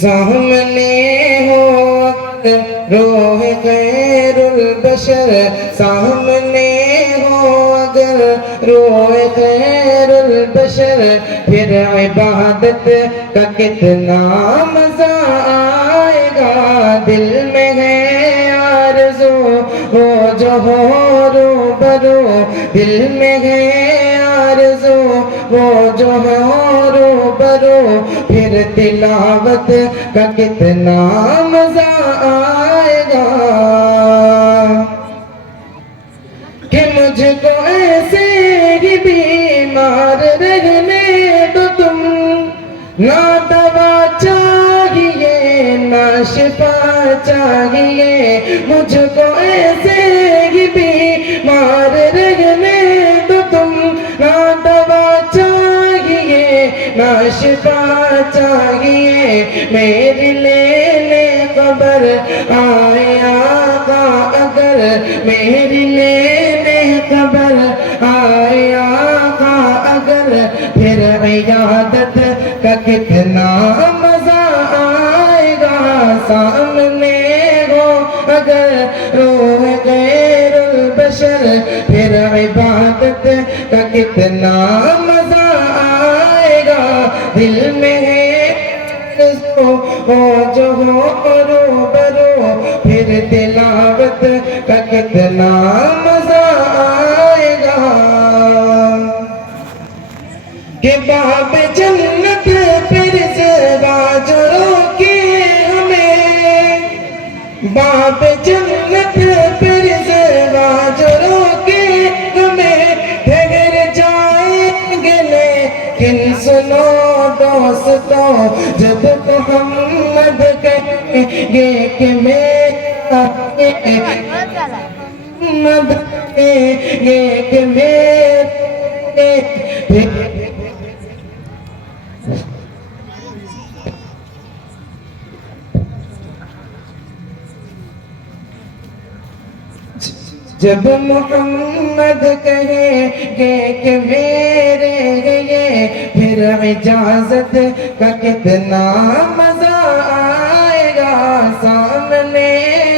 سامنے ہو روح خیر البشر، سامنے ہو اگر روح خیر البشر، پھر عبادت کا کتنا مزہ آئے گا۔ دل میں ہے آرزو وہ جو ہو روبرو، دل میں ہے آرزو وہ جو ہو روبرو، پھر تلاوت کا کتنا مزہ آئے گا۔ کہ مجھ کو ایسے ہی بیمار رہنے دو تم، نہ دوا چاہیے نہ شفا چاہیے، مجھ کو ایسے ہی بیمار رہنے دو تم، نہ دوا چاہیے نہ شفا چاہیے، میری لینے خبر آئے آقا اگر، میری لینے خبر آئے آقا اگر، پھر عیادت کا کتنا مزہ آئے گا۔ سامنے ہو اگر روح غیر البشر، پھر عبادت کا کتنا مزہ آئے گا۔ دل میں ہے آرزو وہ جو ہو روبرو، پھر تلاوت کا کتنا مزہ آئے گا۔ کہ باب جنت پھر سوا جو روکے ہمیں، باب جنت پھر سوا جو روکے ہمیں، ٹھہر جائیں گے لیکن سنو دوستو، جب محمد کہیں گے کہ میرا، محمد کہیں گے کہ میرے، جب محمد کہیں گے کہ میرے یہ، پھر اجازت کا کتنا مزہ آئے گا۔ سامنے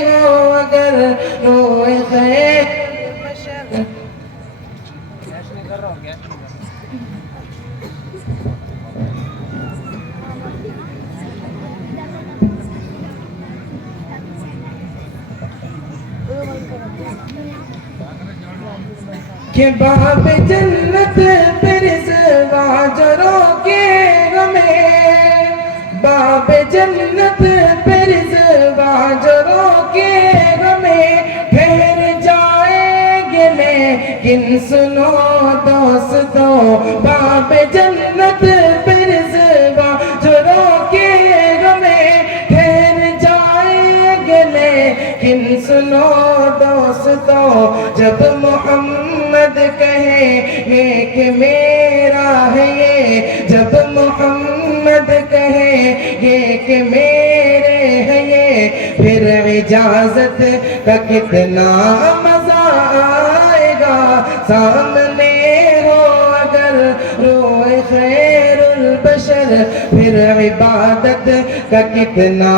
ہو اگر روح خیر البشر، کہ باب جنت پھر سوا جو روکے ہمیں، باب جنت پھر سوا جو روکے ہمیں، ٹھہر جائیں گے لیکن سنو دوستو، باب جنت پھر سوا جو روکے ہمیں، ٹھہر جائیں گے لیکن سنو دوستو، جب محمد کہیں گے کہ میرا ہے یہ، جب محمد کہیں گے کہ میرے ہے یہ، پھر اجازت کا کتنا مزہ آئے گا۔ سامنے ہو اگر روح خیر البشر، پھر عبادت کا کتنا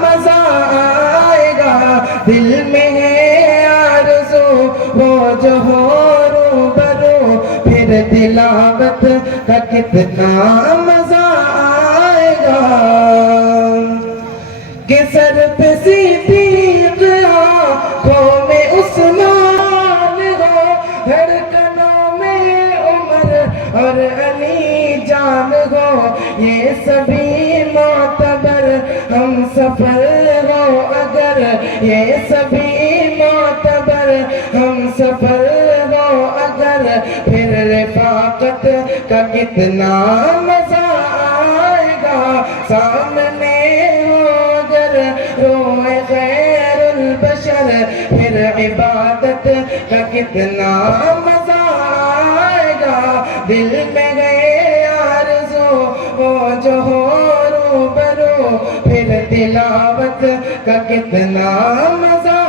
مزہ آئے گا۔ دل میں ہے آرزو وہ جو ہو روبرو، پھر تلاوت کا کتنا مزہ آئے گا۔ کہ سر پہ صدیق آنکھوں میں عثمان ہو، دھڑکنوں میں عمر اور علی جان ہو، یہ سبھی معتبر ہم سفر ہو اگر، یہ سبھی معتبر ہم سفر ہو اگر، پھر رفاقت کا کتنا مزہ آئے گا۔ سامنے ہو اگر روح خیر البشر، پھر عبادت کا کتنا مزہ آئے گا۔ دل میں گئے آرزو وہ جو ہو روبرو، پھر تلاوت کا کتنا مزہ